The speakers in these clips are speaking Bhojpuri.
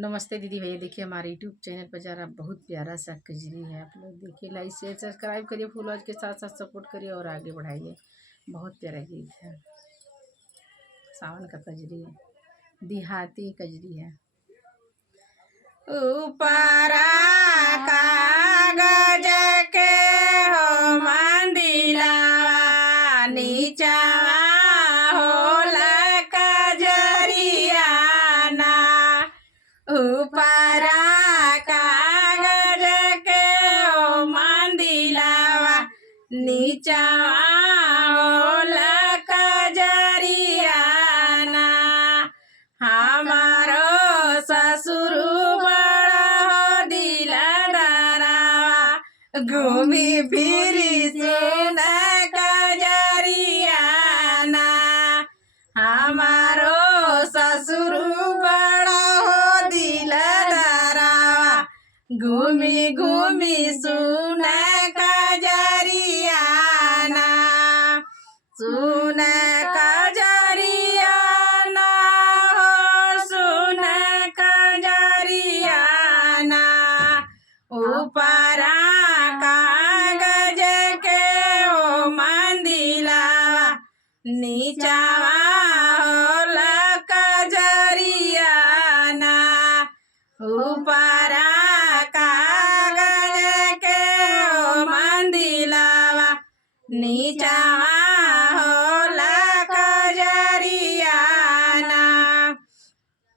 नमस्ते दीदी भैया। देखिए हमारे यूट्यूब चैनल पर जा रहा बहुत प्यारा सा कजरी है। आप लोग देखिए, लाइक शेयर सब्सक्राइब करिए, फूल आज के साथ साथ सपोर्ट करिए और आगे बढ़ाइए। बहुत प्यारा गीत है, सावन का कजरी है, देहाती कजरी है। ऊपरा कागज के हो मंदिलावा, नीचा ऊपरा कागज के ओ मंदिलावा, नीचा होला कजरियाना। हमारो ससुर बड़ा हो दिलदारवा, घूमी फिरी सुन कजरियाना। हमारो ससुर घूमी घूमी सुन कजरियाना, सुन कजरियाना हो सुन कजरियाना। ऊपरा कागज के ओ मंदिलावा, नीचावा होला कजरियाना। ऊपरा नीचावा होला कजरियाना।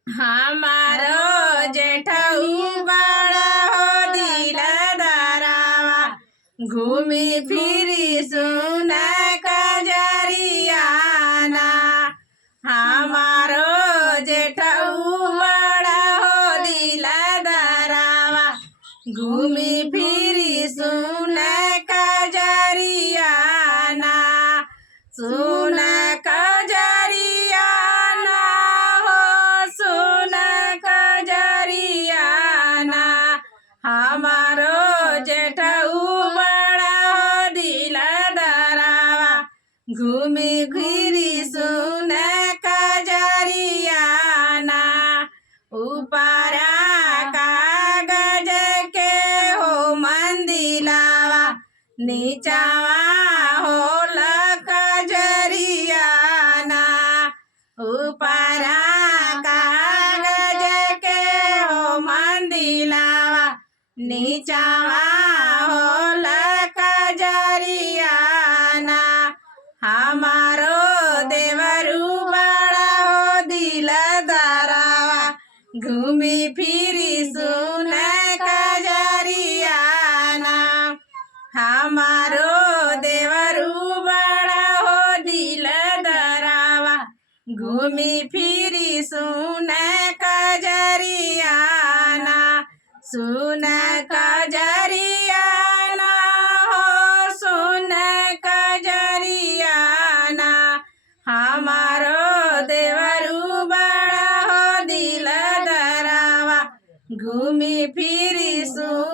हमारो जेठऊ बड़ा हो दिलदारवा, घूमी फिरी सुन कजरियाना। हमारो जेठऊ बड़ा हो दिलदारवा, घूमी फिरी सुन कजरियाना। सुन कजरियाना हो सुन कजरियाना। हमारो जेठऊ बड़ा हो दिलदारवा, घूमी फिरी सुन कजरियाना। ऊपरा कागज के हो मंदिलावा, नीचावा होला कजरियाना। ऊपरा कागज के हो मंदिलावा, नीचावा होला कजरियाना। हमारो देवरू बड़ा हो दिलदारवा, घूमी फिरी सुन कजरियाना। हमारो देवरू बड़ा हो दिलदारवा, घूमी फिरी सुन कजरियाना। सुन कजरियाना हो सुन कजरियाना। हमारो देवरू बड़ा हो दिलदारवा, घूमी फिरी सुन